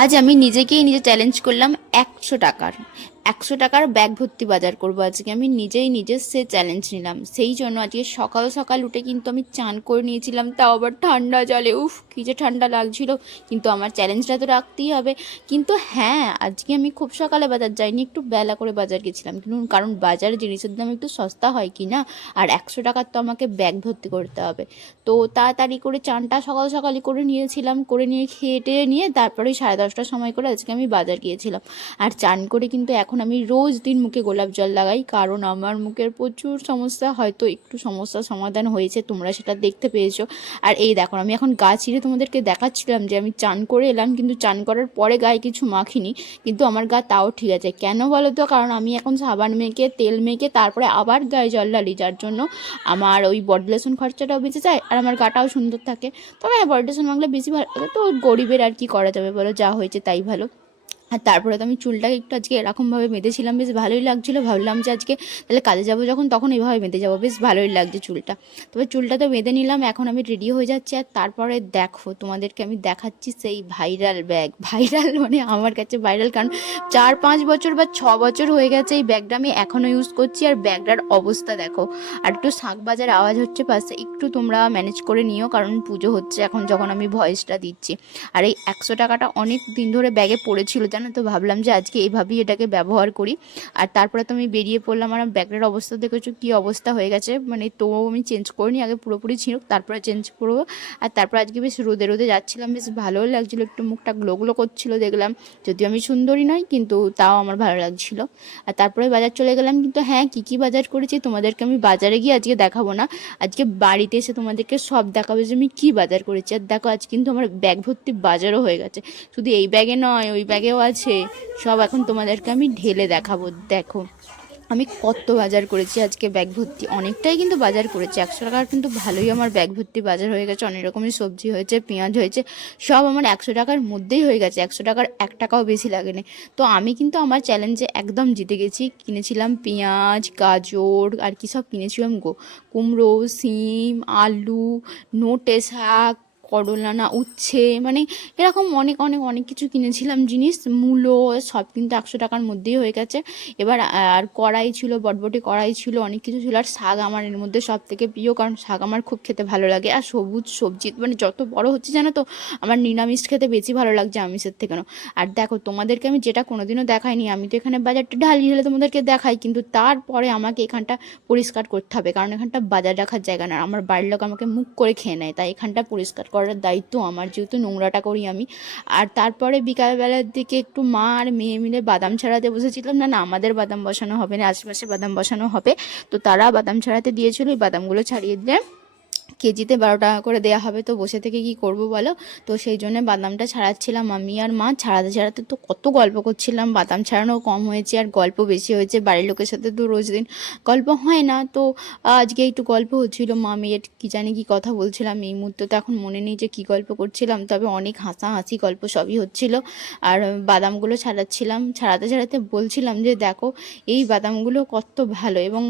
আজ আমি নিজেকেই নিজে চ্যালেঞ্জ করলাম 100 টাকার 100 টাকার ব্যাগ ভর্তি বাজার করবো। আজকে আমি নিজেই নিজের সে চ্যালেঞ্জ নিলাম। সেই জন্য আজকে সকাল সকাল উঠে কিন্তু আমি চান করে নিয়েছিলাম, তাও আবার ঠান্ডা জলে। উফ, কী যে ঠান্ডা লাগছিল, কিন্তু আমার চ্যালেঞ্জটা তো রাখতেই হবে। কিন্তু হ্যাঁ, আজকে আমি খুব সকালে বাজার যাইনি, একটু বেলা করে বাজার গেছিলাম, কিন্তু কারণ বাজারে জিনিসের দাম একটু সস্তা হয় কি না, আর 100 টাকার তো আমাকে ব্যাগ ভর্তি করতে হবে। তো তাড়াতাড়ি করে চানটা সকাল সকালই করে নিয়েছিলাম, করে নিয়ে খেয়ে টেয়ে নিয়ে তারপরে 10:30টার সময় করে আজকে আমি বাজার গিয়েছিলাম। আর চান করে কিন্তু এখন আমি রোজ দিন মুখে গোলাপ জল লাগাই, কারণ আমার মুখের প্রচুর সমস্যা, হয়তো একটু সমস্যার সমাধান হয়েছে, তোমরা সেটা দেখতে পেয়েছো। আর এই দেখো, আমি এখন গা চিরে তোমাদেরকে দেখাচ্ছিলাম যে আমি চান করে এলাম, কিন্তু চান করার পরে গায়ে কিছু মাখিনি, কিন্তু আমার গা তাও ঠিক আছে। কেন বলো তো? কারণ আমি এখন সাবান মেখে তেল মেখে তারপরে আবার গায়ে জল ঢালি, যার জন্য আমার ওই বডি লোশন খরচাটাও বেঁচে যায় আর আমার গাটাও সুন্দর থাকে। তবে হ্যাঁ, বডি লোশন মাখলে বেশি ভালো লাগে, তো গরিবের আর কি করা যাবে বলো, যা হয়েছে তাই ভালো। আর তারপরে তো আমি চুলটাকে একটু আজকে এরকমভাবে বেঁধেছিলাম, বেশ ভালোই লাগছিলো। ভাবলাম যে আজকে তাহলে কাজে যাবো যখন, তখন এইভাবে বেঁধে যাবো, বেশ ভালোই লাগছে চুলটা। তবে চুলটা তো বেঁধে নিলাম, এখন আমি রেডি হয়ে যাচ্ছি। আর তারপরে দেখো, তোমাদেরকে আমি দেখাচ্ছি সেই ভাইরাল ব্যাগ। ভাইরাল মানে আমার কাছে ভাইরাল, কারণ 4-5 বছর বা 6 বছর হয়ে গেছে এই ব্যাগটা আমি এখনও ইউজ করছি, আর ব্যাগটার অবস্থা দেখো। আর একটু শাঁখ বাজার আওয়াজ হচ্ছে পাশে, একটু তোমরা ম্যানেজ করে নিও, কারণ পুজো হচ্ছে এখন যখন আমি ভয়েসটা দিচ্ছি। আর এই 100 টাকাটা অনেক দিন ধরে ব্যাগে পড়েছিল জানো, তো ভাবলাম যে আজকে এইভাবেই এটাকে ব্যবহার করি। আর তারপরে তো আমি বেরিয়ে পড়লাম। আর ব্যাগের অবস্থা দেখেছো কী অবস্থা হয়ে গেছে, মানে তো আমি চেঞ্জ করিনি, আগে পুরোপুরি ছিল তারপরে চেঞ্জ করবো। আর তারপর আজকে বেশ রোদে রোদে যাচ্ছিলাম, বেশ ভালোও লাগছিলো, একটু মুখটা গ্লো গ্লো করছিলো দেখলাম। যদিও আমি সুন্দরী নই, কিন্তু তাও আমার ভালো লাগছিল। আর তারপরে বাজার চলে গেলাম। কিন্তু হ্যাঁ, কী কী বাজার করেছি তোমাদেরকে আমি বাজারে গিয়ে আজকে দেখাবো না, আজকে বাড়িতে এসে তোমাদেরকে সব দেখাবে যে আমি কী বাজার করেছি। আর দেখো, আজ কিন্তু আমার ব্যাগ ভর্তি বাজারও হয়ে গেছে, শুধু এই ব্যাগে নয় ওই ব্যাগেও আছে। সব এখন তোমাদেরকে আমি ঢেলে দেখাবো। দেখো আমি কত বাজার করেছি আজকে, ব্যাগ ভর্তি অনেকটাই কিন্তু বাজার করেছি। 100 টাকার কিন্তু ভালোই আমার ব্যাগ ভর্তি বাজার হয়ে গেছে। অনেক রকমের সবজি হয়েছে, পেঁয়াজ হয়েছে, সব আমার 100 টাকার মধ্যেই হয়ে গেছে। 100 টাকার 1 টাকাও বেশি লাগেনি। তো আমি কিন্তু আমার চ্যালেঞ্জে একদম জিতে গেছি। কিনেছিলাম পেঁয়াজ, গাজর, আর কি সব কিনেছিলাম গো, কুমড়ো, সিম, আলু, নোটে শাক, করলা না উচ্ছে, মানে এরকম অনেক অনেক অনেক কিছু কিনেছিলাম জিনিস, মূলো, সব কিন্তু 100 টাকার মধ্যেই হয়ে গেছে। এবার আর কড়াই ছিল, বটবটি কড়াই ছিল, অনেক কিছু ছিল। আর শাক আমার এর মধ্যে সব থেকে প্রিয়, কারণ শাক আমার খুব খেতে ভালো লাগে। আর সবুজ সবজি মানে যত বড় হচ্ছে জানো তো, আমার নিরামিষ খেতে বেশি ভালো লাগছে আমিষের থেকে। আর দেখো, তোমাদেরকে আমি যেটা কোনোদিনও দেখাইনি, আমি তো এখানে বাজারটা ঢালি ঢেলে তোমাদেরকে দেখাই, কিন্তু তারপরে আমাকে এখানটা পরিষ্কার করতে হবে, কারণ এখানটা বাজার রাখার জায়গা না। আমার বাড়ির লোক আমাকে মুখ করে খেয়ে নেয়, তাই এখানটা পরিষ্কার করার দায়িত্ব আমার, যেহেতু নোংরাটা করি আমি। আর তারপরে বিকালবেলার দিকে একটু মা আর মেয়ে মিলে বাদাম ছাড়াতে বসেছিলাম। না না, আমাদের বাদাম বসানো হবে না, আশেপাশে বাদাম বসানো হবে। তো তারা বাদাম ছাড়াতে দিয়েছিল, ওই বাদামগুলো ছাড়িয়ে দিলে কেজিতে 12 টাকা করে দেওয়া হবে। তো বসে থেকে কি করব বলো, তো সেই জন্য বাদামটা ছাড়াচ্ছিলাম আমি আর মা। ছাড়াতে ছাড়াতে তো কত গল্প করছিলাম, বাদাম ছাড়ানো কম হয়েছে আর গল্প বেশি হয়েছে। বাড়ির লোকের সাথে তো রোজ দিন গল্প হয় না, তো আজকে একটু গল্প হচ্ছিল। মা মেয়ের কী জানি কী কথা বলছিলাম, এই মুহূর্তে তো এখন মনে নেই যে কী গল্প করছিলাম, তবে অনেক হাসাহাসি গল্প সবই হচ্ছিল। আর বাদামগুলো ছাড়াচ্ছিলাম, ছাড়াতে ছাড়াতে বলছিলাম যে দেখো এই বাদামগুলো কত ভালো। এবং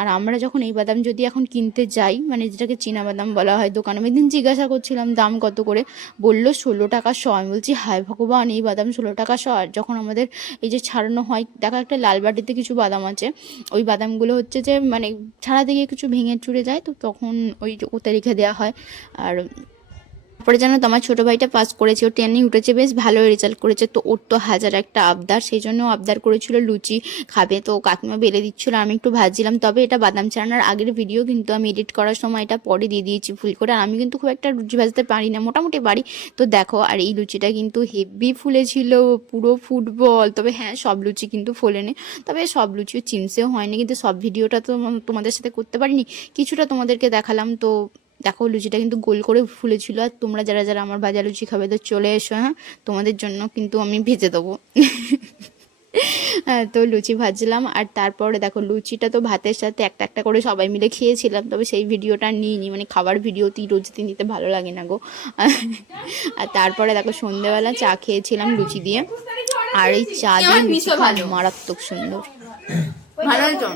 আর আমরা যখন এই বাদাম যদি এখন কিনতে যাই, মানে যেটাকে চীনা বাদাম বলা হয়, দোকানে আমি দিন জিজ্ঞাসা করছিলাম দাম কত করে, বললো 16 টাকা শ। আমি বলছি হায় ভগবান, এই বাদাম 16 টাকা শ! আর যখন আমাদের এই যে ছাড়ানো হয়, দেখা একটা লাল বাটিতে কিছু বাদাম আছে, ওই বাদামগুলো হচ্ছে যে মানে ছাড়াতে গিয়ে কিছু ভেঙে চুরে যায়, তো তখন ওই ওতে রেখে দেওয়া হয়। আর তারপরে জানো তো, আমার ছোটো ভাইটা পাস করেছে, ও 10-এ উঠেছে, বেশ ভালো রেজাল্ট করেছে। তো ওর তো হাজার একটা আবদার, সেই জন্য আবদার করেছিল লুচি খাবে, তো কাকিমা বেলে দিচ্ছিলো, আমি একটু ভাজছিলাম। তবে এটা বাদাম ছাড়ানোর আগের ভিডিও, কিন্তু আমি এডিট করার সময় এটা পরে দিয়ে দিয়েছি ভুল করে। আর আমি কিন্তু খুব একটা লুচি ভাজতে পারি না, মোটামুটি পারি। তো দেখো, আর এই লুচিটা কিন্তু হেভি ফুলেছিল, পুরো ফুটবল। তবে হ্যাঁ, সব লুচি কিন্তু ফোলেনি, তবে সব লুচিও চিমসেও হয়নি, কিন্তু সব ভিডিওটা তো তোমাদের সাথে করতে পারিনি, কিছুটা তোমাদেরকে দেখালাম। তো দেখো, লুচিটা কিন্তু গোল করে ফুলেছিল। আর তোমরা যারা যারা আমার ভাজা লুচি খাবে তো চলে এসো, হ্যাঁ, তোমাদের জন্য কিন্তু আমি ভেজে দেবো। হ্যাঁ, তো লুচি ভাজলাম। আর তারপরে দেখো, লুচিটা তো ভাতের সাথে একটা একটা করে সবাই মিলে খেয়েছিলাম, তবে সেই ভিডিওটা নিইনি, মানে খাবার ভিডিওতেই রোজ দিন দিতে ভালো লাগে না গো। আর তারপরে দেখো, সন্ধেবেলা চা খেয়েছিলাম লুচি দিয়ে, আর এই চা দিয়ে লুচি খাওয়া মারাত্মক সুন্দর। ভালো তো?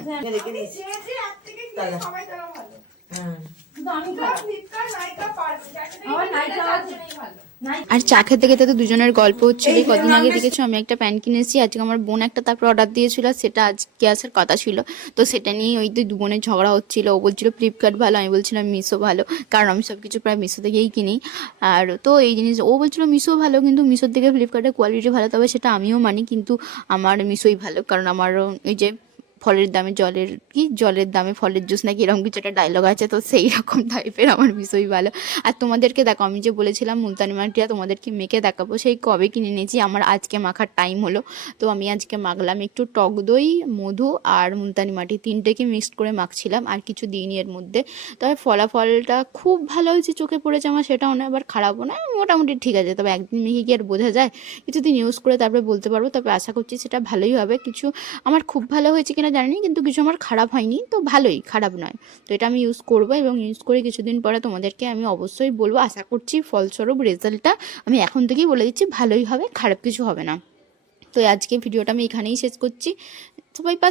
আর চা খেতে খেতে তো দুজনের গল্প হচ্ছিল। কদিন আগে দেখেছো আমি একটা প্যান্ট কিনেছি, আজকে আমার বোন একটা তারপর অর্ডার দিয়েছিল, সেটা আজকে আসার কথা ছিল। তো সেটা নিয়ে ওই দু বোনের ঝগড়া হচ্ছিল। ও বলছিল ফ্লিপকার্ট ভালো, আমি বলছিলাম মিশো ভালো, কারণ আমি সব কিছু প্রায় মিশো থেকেই কিনি। আর তো এই জিনিস ও বলছিল মিশো ভালো, কিন্তু মিশোর থেকে ফ্লিপকার্টের কোয়ালিটি ভালো, তবে সেটা আমিও মানি, কিন্তু আমার মিশোই ভালো, কারণ আমার ওই যে ফলের দামে জলের কি জলের দামে ফলের জুস নাকি এরকম কিছু একটা ডায়লগ আছে, তো সেই রকম টাইপের আমার বিষয় ভালো। আর তোমাদেরকে দেখো, আমি যে বলেছিলাম মুলতানি মাটিটা তোমাদেরকে মেখে দেখাবো, সেই কবে কিনে নিয়েছি, আমার আজকে মাখার টাইম হলো। তো আমি আজকে মাখলাম একটু টক দই, মধু আর মুলতানি মাটি, তিনটেকে মিক্সড করে মাখছিলাম, আর কিছু দিইনি এর মধ্যে। তবে ফলাফলটা খুব ভালো হয়েছে, চোখে পড়েছে আমার, সেটাও না আবার খারাপও না, মোটামুটি ঠিক আছে। তবে একদিন মেখে কি আর বোঝা যায়, কিছুদিন ইউজ করে তারপরে বলতে পারবো। তবে আশা করছি সেটা ভালোই হবে। কিছু আমার খুব ভালো হয়েছে কিনা জানি না, কিন্তু কিছু আমার খারাপ হয়নি, তো ভালোই, খারাপ নয়। তো এটা আমি ইউজ করবো, এবং ইউজ করে কিছুদিন পরে তোমাদেরকে আমি অবশ্যই বলবো। আশা করছি ফলস্বরূপ রেজাল্টটা আমি এখন থেকেই বলে দিচ্ছি ভালোই হবে, খারাপ কিছু হবে না। তো আজকে ভিডিওটা আমি এখানেই শেষ করছি। সবাই পাশে